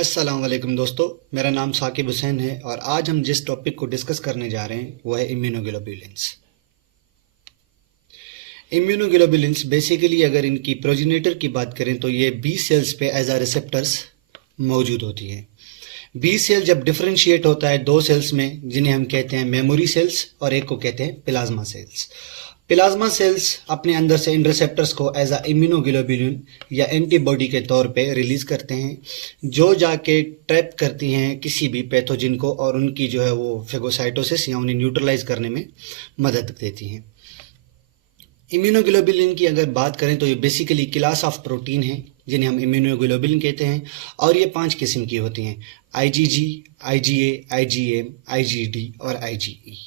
अस्सलाम वालेकुम दोस्तों, मेरा नाम साकिब हुसैन है और आज हम जिस टॉपिक को डिस्कस करने जा रहे हैं वो है इम्यूनोग्लोबुलिन्स। इम्यूनोग्लोबुलिन्स बेसिकली अगर इनकी प्रोजेनेटर की बात करें तो ये बी सेल्स पे एज आ रिसेप्टर्स मौजूद होती हैं। बी सेल जब डिफरेंशिएट होता है दो सेल्स में जिन्हें हम कहते हैं मेमोरी सेल्स और एक को कहते हैं प्लाज्मा सेल्स। प्लाज्मा सेल्स अपने अंदर से इन रिसेप्टर्स को एज अ इम्यूनोग्लोबुलिन या एंटीबॉडी के तौर पे रिलीज करते हैं जो जाके ट्रैप करती हैं किसी भी पैथोजिन को और उनकी जो है वो फेगोसाइटोसिस या उन्हें न्यूट्रलाइज करने में मदद देती हैं। इम्यूनोग्लोबुलिन की अगर बात करें तो ये बेसिकली क्लास ऑफ प्रोटीन है जिन्हें हम इम्यूनोग्लोबुलिन कहते हैं और ये 5 किस्म की होती हैं: आईजीजी, आईजीए, आईजीएम, आईजीडी और आईजीई।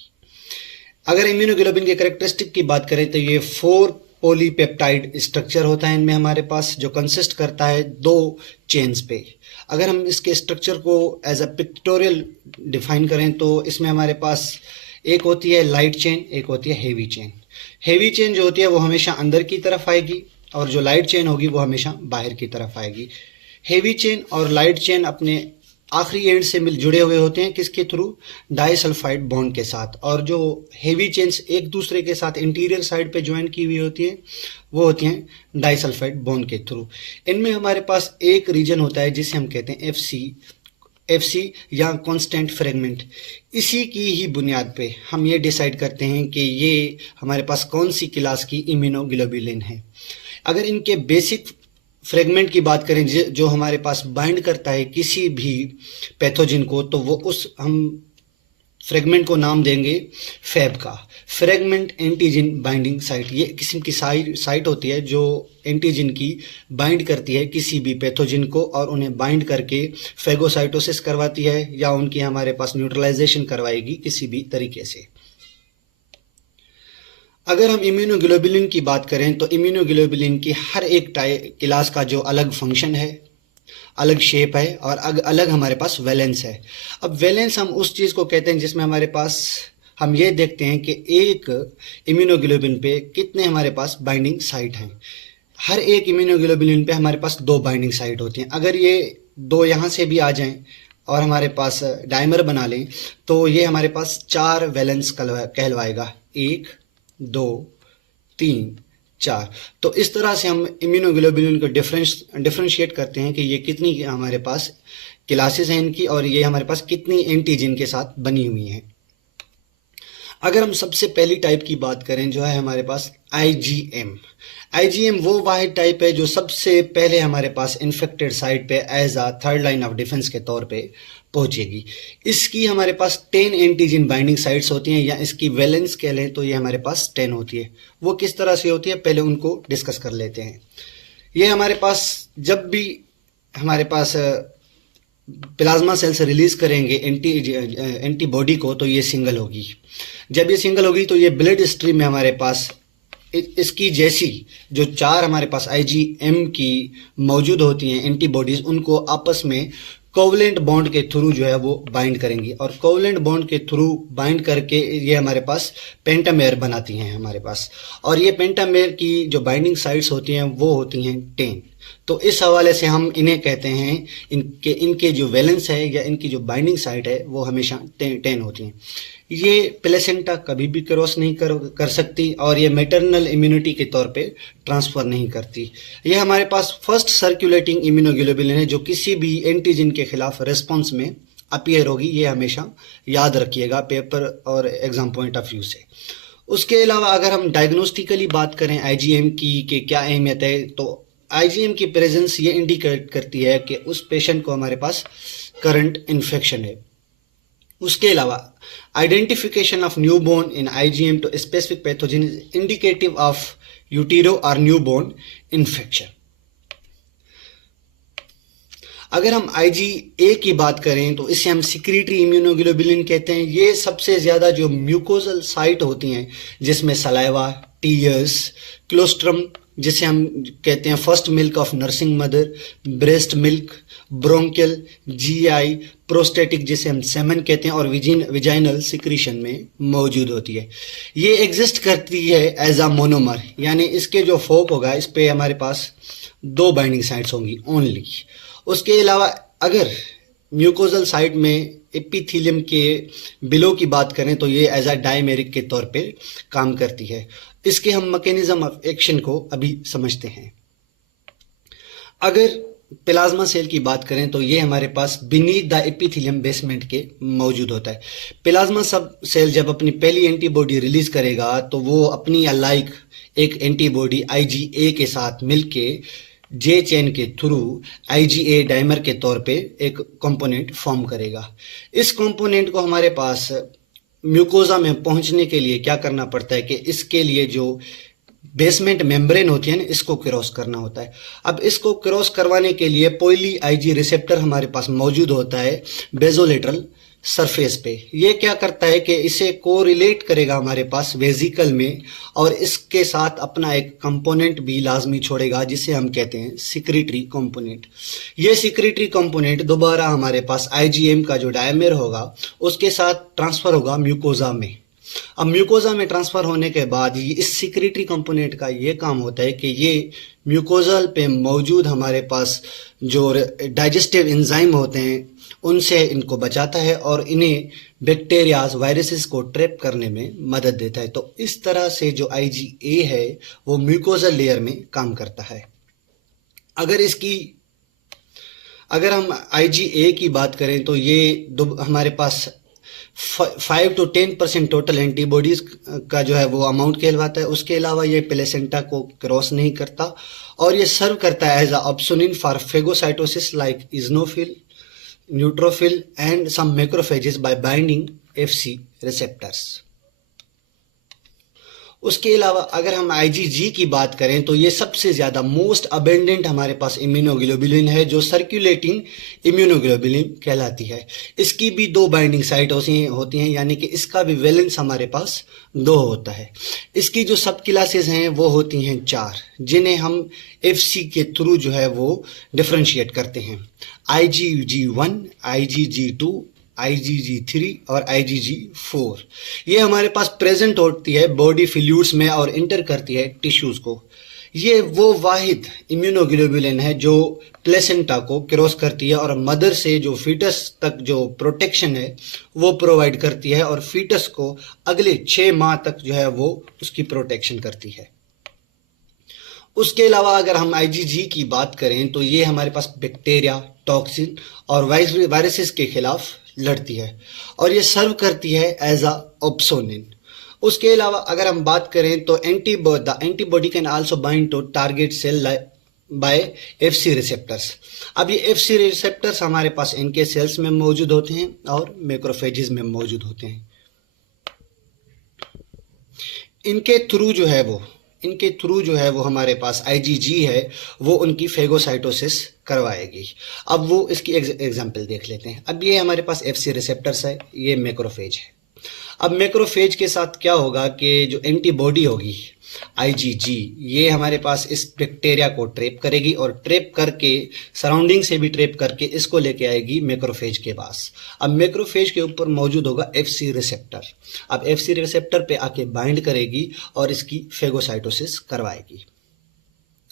अगर इम्यूनोग्लोबुलिन के कैरेक्टरिस्टिक की बात करें तो ये 4 पॉलीपेप्टाइड स्ट्रक्चर होता है इनमें हमारे पास, जो कंसिस्ट करता है 2 चेन्स पे। अगर हम इसके स्ट्रक्चर को एज अ पिक्टोरियल डिफाइन करें तो इसमें हमारे पास एक होती है लाइट चेन, एक होती है हेवी चेन। हेवी चेन जो होती है वो हमेशा अंदर की तरफ आएगी और जो लाइट चेन होगी वो हमेशा बाहर की तरफ आएगी। हेवी चेन और लाइट चेन अपने आखिरी एंड से मिल जुड़े हुए होते हैं किसके थ्रू? डाइसल्फाइड बॉन्ड के साथ। और जो हेवी चेन्स एक दूसरे के साथ इंटीरियर साइड पे ज्वाइन की हुई होती है वो होती हैं डाइसल्फाइड बॉन्ड के थ्रू। इनमें हमारे पास एक रीजन होता है जिसे हम कहते हैं एफसी या कांस्टेंट फ्रेगमेंट। इसी की ही बुनियाद पे हम ये डिसाइड करते हैं कि ये हमारे पास कौन सी क्लास की इम्यूनोग्लोबुलिन है। अगर इनके बेसिक फ्रेगमेंट की बात करें जो हमारे पास बाइंड करता है किसी भी पैथोजिन को, तो वो उस हम फ्रेगमेंट को नाम देंगे फैब का, फ्रेगमेंट एंटीजन बाइंडिंग साइट। ये किस्म की साइट होती है जो एंटीजन की बाइंड करती है किसी भी पैथोजिन को और उन्हें बाइंड करके फेगोसाइटोसिस करवाती है या उनकी हमारे पास न्यूट्रलाइजेशन करवाएगी किसी भी तरीके से। अगर हम इम्यूनोग्लोबुलिन की बात करें तो इम्यूनोग्लोबुलिन की हर एक क्लास का जो अलग फंक्शन है, अलग शेप है और अलग हमारे पास वैलेंस है। अब वैलेंस हम उस चीज़ को कहते हैं जिसमें हमारे पास हम ये देखते हैं कि एक इम्यूनोग्लोबुलिन पे कितने हमारे पास बाइंडिंग साइट हैं। हर एक इम्यूनोग्लोबुलिन पे हमारे पास 2 बाइंडिंग साइट होती हैं। अगर ये 2 यहाँ से भी आ जाएं और हमारे पास डायमर बना लें तो ये हमारे पास 4 वैलेंस कहलवाएगा। 1, 2, 3, 4। तो इस तरह से हम इम्यूनोग्लोबुलिन को डिफरेंशिएट करते हैं कि ये कितनी हमारे पास क्लासेस हैं इनकी और ये हमारे पास कितनी एंटीजन के साथ बनी हुई हैं। अगर हम सबसे पहली टाइप की बात करें जो है हमारे पास आईजीएम वो वाहिद टाइप है जो सबसे पहले हमारे पास इन्फेक्टेड साइट पे as a third line of defence के तौर पे पहुंचेगी। इसकी हमारे पास 10 एंटीजन बाइंडिंग साइट्स होती हैं या इसकी वैलेंस कह लें तो ये हमारे पास 10 होती है। वो किस तरह से होती है पहले उनको डिस्कस कर लेते हैं। ये हमारे पास जब भी हमारे पास प्लाज्मा सेल से रिलीज करेंगे एंटीबॉडी को तो ये सिंगल होगी। जब ये सिंगल होगी तो ये ब्लड स्ट्रीम में हमारे पास इसकी जैसी जो 4 हमारे पास आईजीएम की मौजूद होती हैं एंटीबॉडीज, उनको आपस में कोवलेंट बॉन्ड के थ्रू जो है वो बाइंड करेंगी और कोवलेंट बॉन्ड के थ्रू बाइंड करके ये हमारे पास पेंटामेयर बनाती हैं हमारे पास। और ये पेंटामेयर की जो बाइंडिंग साइट्स होती हैं वो होती हैं 10। तो इस हवाले से हम इन्हें कहते हैं इनके जो वैलेंस है या इनकी जो बाइंडिंग साइट है वो हमेशा 10 होती हैं। ये प्लेसेंटा कभी भी क्रॉस नहीं कर सकती और ये मैटरनल इम्यूनिटी के तौर पे ट्रांसफ़र नहीं करती। ये हमारे पास फर्स्ट सर्कुलेटिंग इम्यूनोग्लोबुलिन है जो किसी भी एंटीजन के खिलाफ रिस्पॉन्स में अपीयर होगी। ये हमेशा याद रखिएगा पेपर और एग्जाम पॉइंट ऑफ व्यू से। उसके अलावा अगर हम डायग्नोस्टिकली बात करें आईजीएम की कि क्या अहमियत है, तो आईजीएम की प्रेजेंस ये इंडिकेट करती है कि उस पेशेंट को हमारे पास करंट इन्फेक्शन है। उसके अलावा identification of newborn in IgM to specific pathogen is indicative of utero और न्यूबॉर्न इन्फेक्शन। अगर हम आईजीए की बात करें तो इसे हम सिक्रीटरी इम्यूनोग्लोबुलिन कहते हैं। ये सबसे ज़्यादा जो म्यूकोजल साइट होती हैं जिसमें सलाइवा, टीयर्स, क्लोस्ट्रम जिसे हम कहते हैं first milk of nursing mother, breast milk, bronchial, GI, prostatic जिसे हम सेमन कहते हैं और विजाइनल सिक्रीशन में मौजूद होती है। ये एग्जिस्ट करती है एज अ मोनोमर, यानी इसके जो फोक होगा इस पे हमारे पास 2 बाइंडिंग साइट्स होंगी ओनली। उसके अलावा अगर म्यूकोजल साइट में एपिथेलियम के बिलो की बात करें तो ये एज अ डायमेरिक के तौर पे काम करती है। इसके हम मैकेनिज्म ऑफ एक्शन को अभी समझते हैं। अगर प्लाज्मा सेल की बात करें तो ये हमारे पास बीनीथ द एपिथेलियम बेसमेंट के मौजूद होता है। प्लाज्मा सब सेल जब अपनी पहली एंटीबॉडी रिलीज करेगा तो वो अपनी अलाइक एक एंटीबॉडी आईजीए के साथ मिलके जे चेन के थ्रू आईजीए डाइमर के तौर पे एक कंपोनेंट फॉर्म करेगा। इस कंपोनेंट को हमारे पास म्यूकोजा में पहुंचने के लिए क्या करना पड़ता है कि इसके लिए जो बेसमेंट मेम्ब्रेन होती है ना, इसको क्रॉस करना होता है। अब इसको क्रॉस करवाने के लिए पॉली आईजी रिसेप्टर हमारे पास मौजूद होता है बेजोलेटरल सरफेस पे। ये क्या करता है कि इसे कोरिलेट करेगा हमारे पास वेजिकल में, और इसके साथ अपना एक कंपोनेंट भी लाजमी छोड़ेगा जिसे हम कहते हैं सिक्रेटरी कंपोनेंट। ये सिक्रेटरी कंपोनेंट दोबारा हमारे पास आईजीएम का जो डायमर होगा उसके साथ ट्रांसफर होगा म्यूकोजा में। अब म्यूकोजा में ट्रांसफर होने के बाद इस सिक्रेटरी कंपोनेंट का ये काम होता है कि ये म्यूकोजल पे मौजूद हमारे पास जो डाइजेस्टिव एंजाइम होते हैं उनसे इनको बचाता है और इन्हें बैक्टीरियाज वायरसेस को ट्रैप करने में मदद देता है। तो इस तरह से जो आईजीए है वो म्यूकोजल लेयर में काम करता है। अगर हम आईजीए की बात करें तो ये हमारे पास 5 to 10% टोटल एंटीबॉडीज का जो है वो अमाउंट कहलवाता है। उसके अलावा ये प्लेसेंटा को क्रॉस नहीं करता और ये सर्व करता है as a opsonin for phagocytosis like eosinophil, neutrophil and some macrophages by binding Fc receptors. उसके अलावा अगर हम आईजीजी की बात करें तो ये सबसे ज़्यादा मोस्ट अबेंडेंट हमारे पास इम्यूनोग्लोबुलिन है जो सर्कुलेटिंग इम्यूनोग्लोबुलिन कहलाती है। इसकी भी 2 बाइंडिंग साइट होती हैं, यानी कि इसका भी वैलेंस हमारे पास 2 होता है। इसकी जो सब क्लासेस हैं वो होती हैं 4, जिन्हें हम एफसी के थ्रू जो है वो डिफ्रेंशिएट करते हैं। IgG1, IgG2, IgG3 और IgG4। ये हमारे पास प्रेजेंट होती है बॉडी फ्लूइड्स में और इंटर करती है टिश्यूज को। ये वो वाहिद इम्यूनोग्लोबुलिन है जो प्लेसेंटा को क्रॉस करती है और मदर से जो फीटस तक जो प्रोटेक्शन है वो प्रोवाइड करती है और फीटस को अगले 6 माह तक जो है वो उसकी प्रोटेक्शन करती है। उसके अलावा अगर हम आईजीजी की बात करें तो ये हमारे पास बैक्टीरिया, टॉक्सिन और वायरसेस के खिलाफ लड़ती है और ये सर्व करती है एज अ ऑप्सोनिन। उसके अलावा अगर हम बात करें तो antibody can also bind to target cell by Fc receptors. अब ये एफसी रिसेप्टर्स हमारे पास इनके सेल्स में मौजूद होते हैं और मैक्रोफेजेस में मौजूद होते हैं। इनके थ्रू जो है वो हमारे पास आईजीजी है वो उनकी फेगोसाइटोसिस करवाएगी। अब वो इसकी एग्जांपल देख लेते हैं। अब ये हमारे पास एफसी रिसेप्टर्स है, ये मैक्रोफेज है। अब मैक्रोफेज के साथ क्या होगा कि जो एंटीबॉडी होगी आईजीजी ये हमारे पास इस बैक्टीरिया को ट्रैप करेगी और ट्रैप करके सराउंडिंग से भी ट्रैप करके इसको लेके आएगी मैक्रोफेज के पास। अब मैक्रोफेज के ऊपर मौजूद होगा एफसी रिसेप्टर। अब एफसी रिसेप्टर पे आके बाइंड करेगी और इसकी फेगोसाइटोसिस करवाएगी।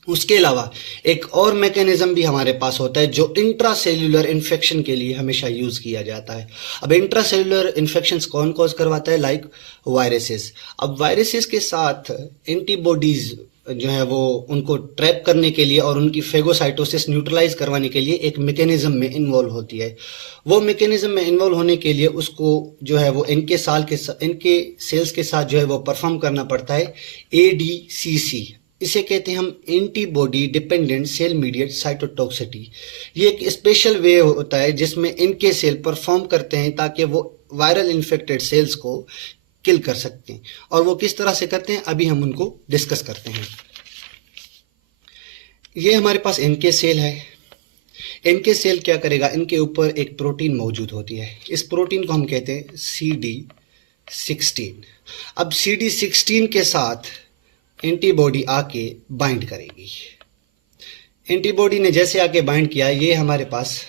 उसके अलावा एक और मैकेनिज्म भी हमारे पास होता है जो इंट्रासेल्यूलर इन्फेक्शन के लिए हमेशा यूज किया जाता है। अब इंट्रासेल्यूलर इन्फेक्शंस कौन कॉज करवाता है? Like viruses. अब वायरसेस के साथ एंटीबॉडीज जो है वो उनको ट्रैप करने के लिए और उनकी फेगोसाइटोसिस न्यूट्रलाइज करवाने के लिए एक मैकेनिज्म में इन्वॉल्व होती है। वो मैकेनिज्म में इन्वॉल्व होने के लिए उसको जो है वो इनके सेल्स के साथ जो है वो परफॉर्म करना पड़ता है ADCC। इसे कहते हैं हम antibody dependent cell mediated cytotoxicity. ये एक स्पेशल वे होता है जिसमें इनके सेल परफॉर्म करते हैं ताकि वो वायरल इन्फेक्टेड सेल्स को किल कर सकते हैं। और वो किस तरह से करते हैं अभी हम उनको डिस्कस करते हैं। ये हमारे पास इनके सेल है। इनके सेल क्या करेगा? इनके ऊपर एक प्रोटीन मौजूद होती है। इस प्रोटीन को हम कहते हैं CD16। अब CD16 के साथ एंटीबॉडी आके बाइंड करेगी। एंटीबॉडी ने जैसे आके बाइंड किया, ये हमारे पास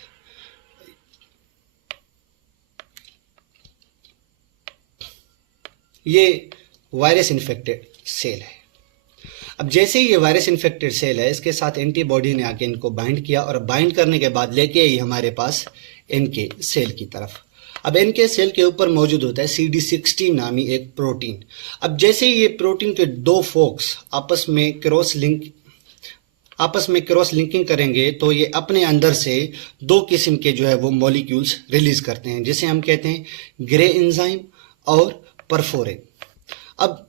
ये वायरस इन्फेक्टेड सेल है। अब जैसे ही ये वायरस इन्फेक्टेड सेल है, इसके साथ एंटीबॉडी ने आके इनको बाइंड किया और बाइंड करने के बाद लेके आई हमारे पास इनके सेल की तरफ। अब इनके सेल के ऊपर मौजूद होता है CD16 नामी एक प्रोटीन। अब जैसे ही ये प्रोटीन के दो फोक्स आपस में क्रॉस लिंकिंग करेंगे तो ये अपने अंदर से दो किस्म के जो है वो मॉलिक्यूल्स रिलीज करते हैं, जिसे हम कहते हैं ग्रे एंजाइम और परफोरिन। अब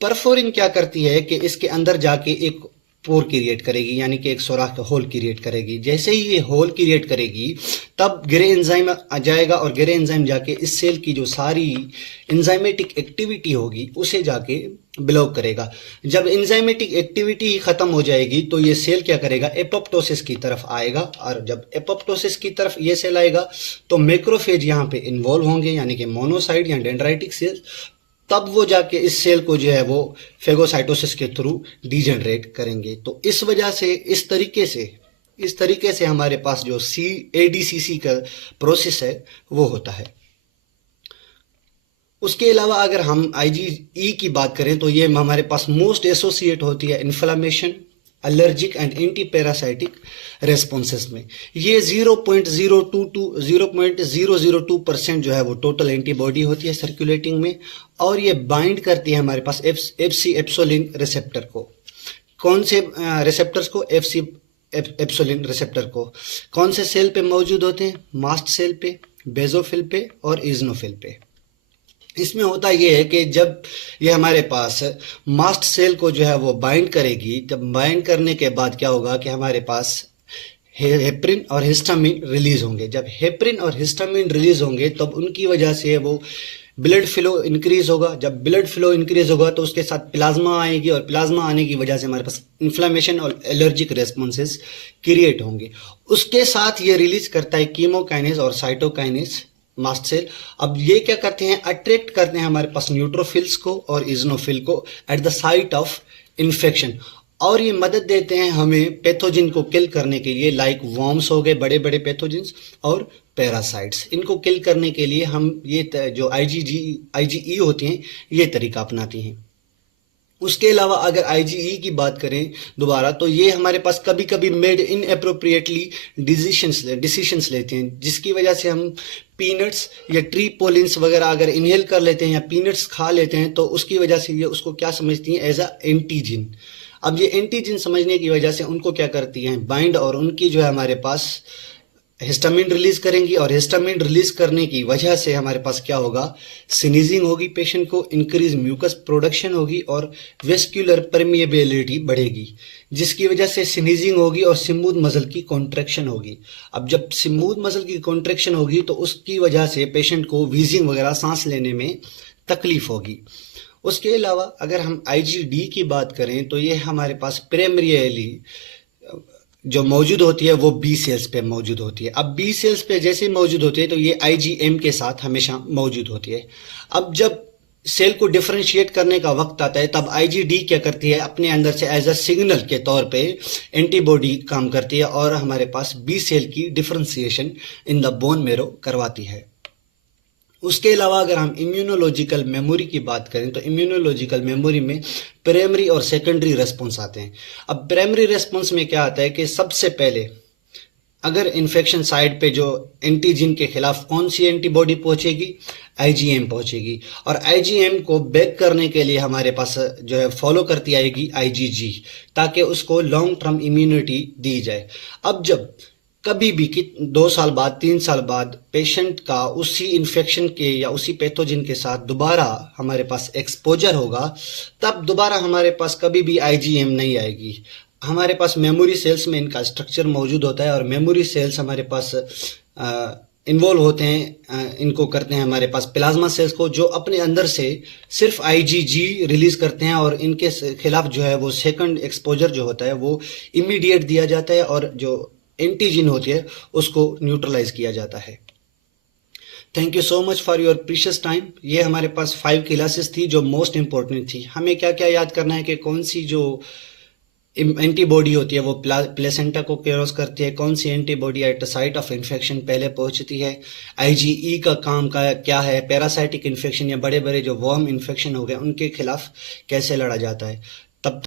परफोरिन क्या करती है कि इसके अंदर जाके एक पोर क्रिएट करेगी, यानी कि एक सुराख होल क्रिएट करेगी। जैसे ही ये होल क्रिएट करेगी तब ग्रे एंजाइम आ जाएगा और ग्रे एंजाइम जाके इस सेल की जो सारी एंजाइमेटिक एक्टिविटी होगी उसे जाके ब्लॉक करेगा। जब एंजाइमेटिक एक्टिविटी ही खत्म हो जाएगी तो ये सेल क्या करेगा, एपोप्टोसिस की तरफ आएगा, और जब एपोप्टोसिस की तरफ ये सेल आएगा तो मैक्रोफेज यहाँ पे इन्वॉल्व होंगे, यानी कि मोनोसाइट या डेंड्राइटिक सेल। तब वो जाके इस सेल को जो है वो फेगोसाइटोसिस के थ्रू डिजेनरेट करेंगे। तो इस वजह से इस तरीके से हमारे पास जो ADCC का प्रोसेस है वो होता है। उसके अलावा अगर हम IgE की बात करें तो ये हमारे पास मोस्ट एसोसिएट होती है inflammation, allergic and anti parasitic responses में। ये 0.002% जो है वो टोटल एंटीबॉडी होती है सर्कुलेटिंग में, और ये बाइंड करती है हमारे पास FC एप्सोलिन रिसेप्टर को। कौन से रिसेप्टर्स को? FC एप्सोलिन रिसेप्टर को। कौन से सेल पे मौजूद होते हैं? मास्ट सेल पे, बेजोफिल पे और इजनोफिल पे। इसमें होता यह है कि जब ये हमारे पास मास्ट सेल को जो है वो बाइंड करेगी, जब बाइंड करने के बाद क्या होगा कि हमारे पास हेपरिन और हिस्टामिन रिलीज होंगे। जब हेपरिन और हिस्टामिन रिलीज होंगे तब उनकी वजह से वो ब्लड फ्लो इंक्रीज होगा। जब ब्लड फ्लो इंक्रीज होगा तो उसके साथ प्लाज्मा आएगी, और प्लाज्मा आने की वजह से हमारे पास इन्फ्लामेशन और एलर्जिक रेस्पॉन्सेस क्रिएट होंगे। उसके साथ ये रिलीज करता है कीमोकाइनेज और साइटोकाइनेज मास्ट सेल। अब ये क्या करते हैं, अट्रैक्ट करते हैं हमारे पास न्यूट्रोफिल्स को और इजनोफिल को eight the site of infection, और ये मदद देते हैं हमें पैथोजिन को किल करने के लिए, लाइक वर्म्स हो गए, बड़े बड़े पैथोजिन्स, और पैरासाइट्स। इनको किल करने के लिए हम ये जो IgE होती हैं ये तरीका अपनाती हैं। उसके अलावा अगर IgE की बात करें दोबारा, तो ये हमारे पास कभी कभी मेड इनएप्रोप्रिएटली डिसीशंस लेते हैं, जिसकी वजह से हम पीनट्स या ट्री पोलिन्स वगैरह अगर इनहेल कर लेते हैं या पीनट्स खा लेते हैं तो उसकी वजह से ये उसको क्या समझती हैं, एज अ एंटीजिन। अब ये एंटीजिन समझने की वजह से उनको क्या करती हैं, बाइंड, और उनकी जो है हमारे पास हिस्टामिन रिलीज करेंगी, और हिस्टामिन रिलीज करने की वजह से हमारे पास क्या होगा, स्नीजिंग होगी पेशेंट को, इंक्रीज म्यूकस प्रोडक्शन होगी और वेस्क्यूलर परमिएबिलिटी बढ़ेगी, जिसकी वजह से स्नीजिंग होगी और स्मूथ मसल की कॉन्ट्रैक्शन होगी। अब जब स्मूथ मसल की कॉन्ट्रैक्शन होगी तो उसकी वजह से पेशेंट को वीजिंग वगैरह सांस लेने में तकलीफ होगी। उसके अलावा अगर हम IgD की बात करें तो ये हमारे पास प्राइमरीली जो मौजूद होती है वो B सेल्स पे मौजूद होती है। अब B सेल्स पे जैसे मौजूद होती है तो ये IgM के साथ हमेशा मौजूद होती है। अब जब सेल को डिफरेंशिएट करने का वक्त आता है तब IgD क्या करती है, अपने अंदर से एज अ सिग्नल के तौर पे एंटीबॉडी काम करती है और हमारे पास B सेल की differentiation in the bone marrow करवाती है। उसके अलावा अगर हम इम्यूनोलॉजिकल मेमोरी की बात करें तो इम्यूनोलॉजिकल मेमोरी में प्राइमरी और सेकेंडरी रेस्पॉन्स आते हैं। अब प्राइमरी रेस्पॉन्स में क्या आता है कि सबसे पहले अगर इन्फेक्शन साइट पे जो एंटीजन के खिलाफ कौन सी एंटीबॉडी पहुंचेगी, IgM पहुंचेगी, और IgM को बैक करने के लिए हमारे पास जो है फॉलो करती आएगी IgG, ताकि उसको लॉन्ग टर्म इम्यूनिटी दी जाए। अब जब कभी भी 2 साल बाद 3 साल बाद पेशेंट का उसी इन्फेक्शन के या उसी पैथोजन के साथ दोबारा हमारे पास एक्सपोजर होगा, तब दोबारा हमारे पास कभी भी IgM नहीं आएगी। हमारे पास मेमोरी सेल्स में इनका स्ट्रक्चर मौजूद होता है और मेमोरी सेल्स हमारे पास इन्वॉल्व होते हैं, इनको करते हैं हमारे पास प्लाज्मा सेल्स को, जो अपने अंदर से सिर्फ IgG रिलीज करते हैं और इनके खिलाफ जो है वो सेकंड एक्सपोजर जो होता है वो इमीडिएट दिया जाता है और जो एंटीजन होती है उसको न्यूट्रलाइज किया जाता है। Thank you so much for your precious time. ये हमारे पास 5 क्लासेस थी जो मोस्ट इंपॉर्टेंट थी। हमें क्या क्या याद करना है कि कौन सी जो एंटीबॉडी होती है वो प्लेसेंटा को क्रॉस करती है, कौन सी antibody at the site of infection पहले पहुंचती है, IgE का काम का क्या है, पैरासाइटिक इन्फेक्शन या बड़े बड़े जो वर्म इन्फेक्शन हो गए उनके खिलाफ कैसे लड़ा जाता है।